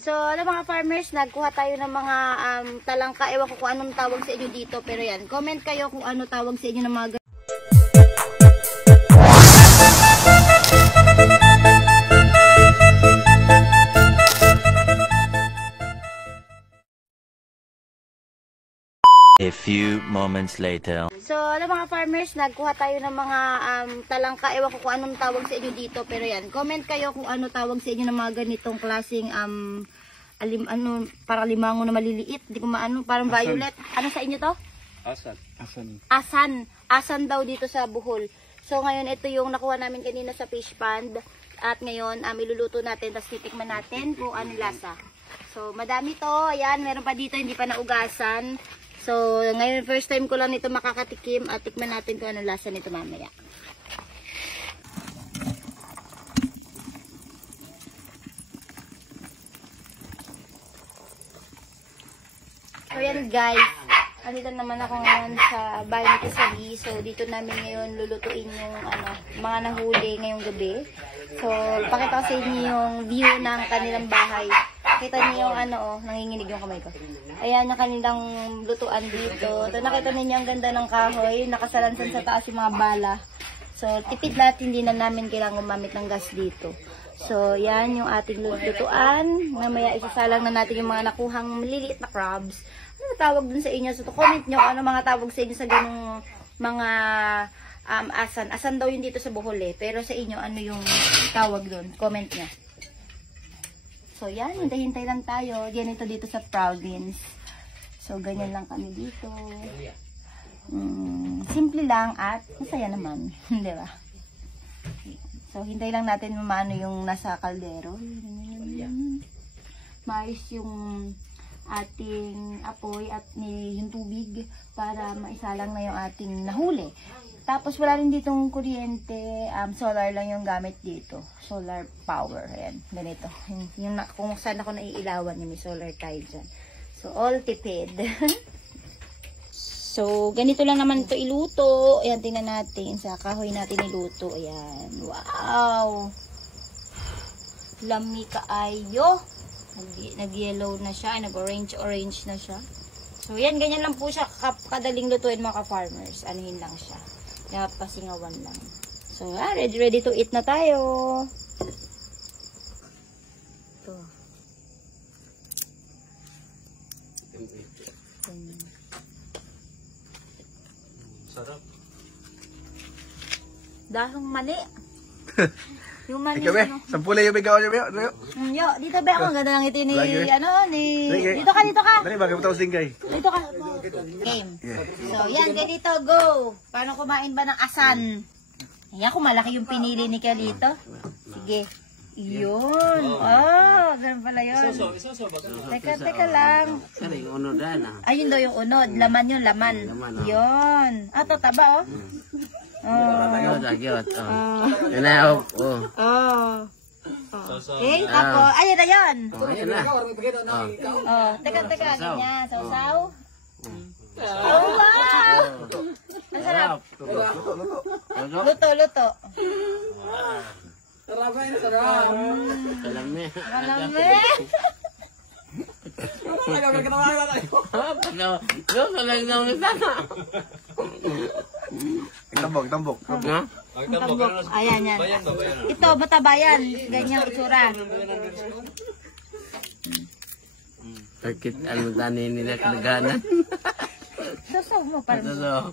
So, alam mga farmers, nagkuha tayo ng mga talangka. Ewan ko kung anong tawag sa inyo dito. Pero yan, comment kayo kung ano tawag sa inyo ng mga A few moments later. So, alam mga farmers, nagkuha tayo ng mga talangka. Ewan ko kung anong tawag sa inyo dito. Pero yan, comment kayo kung ano tawag sa inyo ng mga ganitong klaseng para limango na maliliit. Hindi ko maano, parang asan. Violet. Ano sa inyo to? Asan. Asan. Asan daw dito sa Bohol. So, ngayon ito yung nakuha namin kanina sa fish pond. At ngayon, iluluto natin, tapos titikman natin kung anong lasa. So, madami to. Ayan, meron pa dito, hindi pa naugasan. So, ngayon first time ko lang nito makakatikim at tikman natin kung anong lasa nito mamaya. So, yan guys. Andito naman ako ngayon sa bahay ni Sabi. So, dito namin ngayon lulutuin yung mga nahuli ngayong gabi. So, pakita ko sa inyo yung view ng kanilang bahay. Kita niyo yung nanginginig yung kamay ko. Ayan yung kanilang lutuan dito. So, nakita ninyo ang ganda ng kahoy. Nakasalansan sa taas yung mga bala. So, tipid natin, hindi na namin kailangan gumamit ng gas dito. So, yan yung ating lutuan. Mamaya isasalang na natin yung mga nakuhang maliliit na crabs. Ano tawag dun sa inyo? So, comment nyo ano mga tawag sa inyo sa ganung mga asan. Asan daw yun dito sa Bohol eh. Pero sa inyo, ano yung tawag dun? Comment nyo. So, yan. Hintay-hintay lang tayo. Yan ito dito sa province. So, ganyan lang kami dito. Simple lang at masaya naman. Di ba? So, hintay lang natin maano yung nasa kaldero. Maayos yung ating apoy at yung tubig para maisalang na yung ating nahuli. Tapos wala rin ditong kuryente, solar lang yung gamit dito. Solar power, ayan, ganito. Yung kung saan ako naiilawan, yung may solar tayo dyan. So, all tipid. So, ganito lang naman ito iluto. Ayan, tingnan natin. Sa kahoy natin iluto. Ayan, wow! Lami kaayo. Nag-yellow na siya, nag-orange na siya. So, yan, ganyan lang po siya kadaling lutuin mga ka-farmers. Anuhin lang siya. Kaya pasingawan lang. So, ready to eat na tayo. Ito. Sarap. Dahong mani. Yung mani. Ikaw be, sampulay yung bigaw niyo be. Yo, dito be ako. Ang ganda ng ito dito ka. Dali, bakit mo singgay? Dito ka. Game. So, yan, dito, go. Paano kumain ba ng asan? Ayan, kung malaki yung pinili ni Kalito. Sige. Yun. Oh, ganun pala yun. Teka lang. Ayun daw yung unod. Laman yun, laman. Yun. Ito, taba, oh. Okay, tapos, ayun na yun. Teka, ganyan. Sausaw. Oh, wow! Ang sarap. Luto. Kalami. Tambok. Ayan, yan. Ito, matabayan. Ganyang itsura. Bakit ano tani nila kalaganan? Sasaw mo para mo.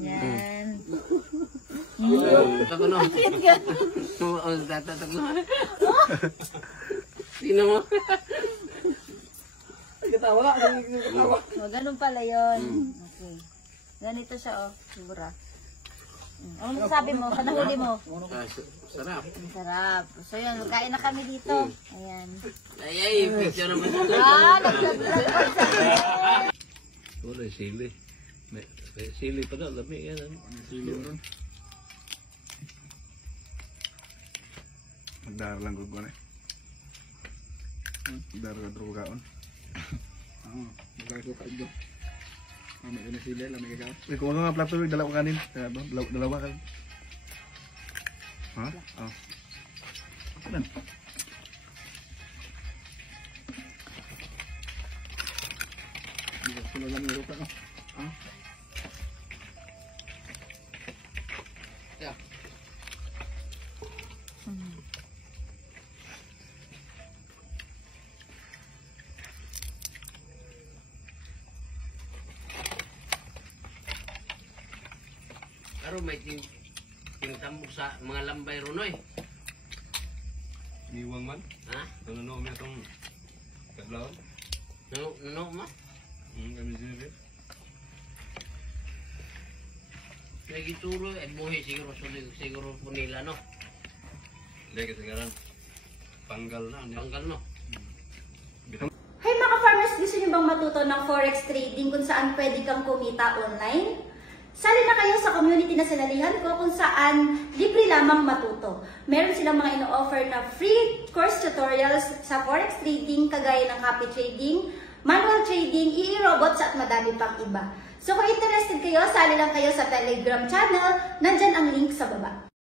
Yan. Ako no. Ang tatatak na. Sino mo? Ganun pala yun. Okay. Ganito siya, oh. Sigura. Ano masasabi mo? Panahuli mo? Sarap. Sarap. So yun, magkain na kami dito. Ayan. Ay, picture naman. Nagsasabi. Wala, sili. May sili pa daw, lami yan. Sili ron. Magdara lang gugo na eh. Magdara ka drugo kaon. Magdara ko ka ito. May na sili, lami ka kaon. Uy, kung nga plato, dalawa kanin. Dalawa kanin. Ha? Oh. Ano? Sino lang yung rupa, no? Ah? Yeah. Pero may tingtambok sa mga lambay runoy. Niwang man. Ha? Ano mo itong kadlaw? No ma? Kami sini. Lagi turo buhi siguro po nila no. Lagi sekarang panggal na. Panggal no. Hey mga farmers, gusto niyo bang matuto ng forex trading kung saan pwede kang kumita online? Sali na kayo sa community na sinalihan ko kung saan libre lamang matuto. Meron silang mga ino-offer na free course tutorials sa forex trading kagaya ng copy trading, manual trading, e-robots at madami pang iba. So kung interested kayo, sali lang kayo sa Telegram channel, nandyan ang link sa baba.